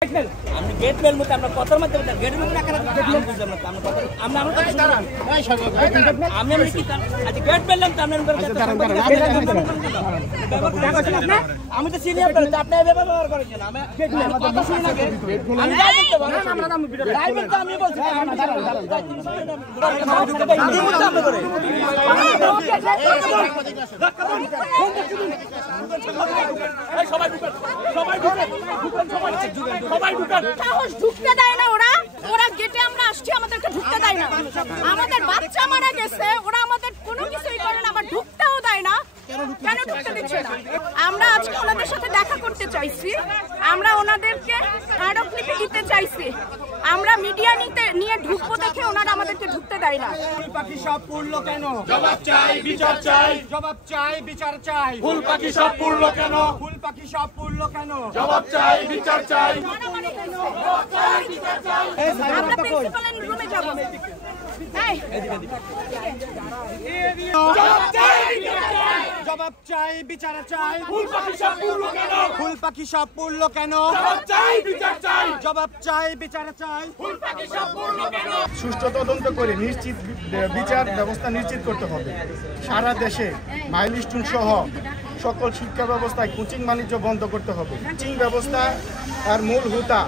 আমি gate mail মতে আমরা কথার মধ্যে গেট মেল না করা আমি বুঝলাম না আমরা আমরা আমি আমি কি আজ গেট মেললাম তো আমরা আমি তো সিনিয়র করে আপনি ব্যবহার করেছেন আমি গেট মেল কথা শুনি না আমি যাই করতে পারবো আমরা আমি ড্রাইভার তো আমি বলছি সবাই সাহস ঢুকতে দেয় না ওরা গেটে আমরা আসছি আমাদেরকে ঢুকতে দেয় না আমাদের বাচ্চা মারা গেছে ওরা আমাদের কোনো কিছুই করে না আবার ঢুকতেও দেয় না কেন ঢুকতে দিচ্ছে না আমরা আজকে ওনাদের সাথে দেখা করতে চাইছি আমরা ওনাদেরকে স্মারকলিপি দিতে চাইছি আমরা মিডিয়া নিয়ে ঢুকবো দেখে ওনারা আমাদেরকে ঢুকতে দেয় না ফুল পাখি সব পড়লো কেন জবাব চাই বিচার চাই জবাব চাই বিচার চাই ফুল পাখি সব পড়লো কেন ফুল পাখি সব পড়লো কেন জবাব চাই বিচার চাই আমরা প্রিন্সিপালের রুমে যাব জবাব চাই বিচার চাই ফুল পাখি সব পড়লো কেন ফুল পাখি সব পড়লো কেন জবাব চাই বিচার চাই জবাব চাই বিচার চাই ফুল পাখি সব পড়লো কেন সুষ্ঠু তদন্ত করে নিশ্চিত বিচার ব্যবস্থা নিশ্চিত করতে হবে সারা দেশে মাইলস্টোন সহ সকল শিক্ষা ব্যবস্থায় কোচিং বাণিজ্য বন্ধ করতে হবে কোচিং ব্যবস্থা আর মূল হোতা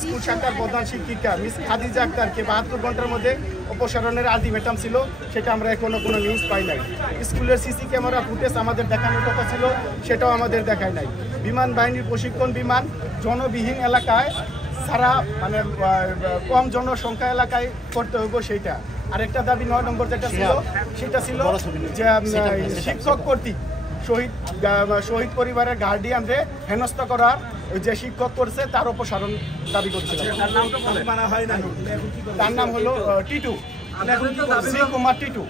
স্কুল শাখার প্রধান শিক্ষিকা মিস খাদিজা আক্তারকে 72 ঘন্টার মধ্যে অপসারণের আলটিমেটাম ছিল সেটা আমরা এখনো কোনো নিউজ পাই নাই স্কুলের সিসি ক্যামেরা ফুটেজ আমাদের দেখানোর কথা ছিল সেটাও আমাদের দেখায় নাই বিমান বাহিনীর প্রশিক্ষণ বিমান জনবিহীন এলাকায় সারা মানে কম জনসংখ্যা এলাকায় করতে হবে সেইটা আরেকটা দাবি 9 নম্বর যেটা ছিল সেটা ছিল যে শিক্ষক কর্তৃক শহীদ পরিবারের গার্ডিয়ানরে হেনস্থা করার যে শিক্ষক করছে তার অপসারণ দাবি করছিল তার নাম হলো টিটু শ্রী কুমার টিটু।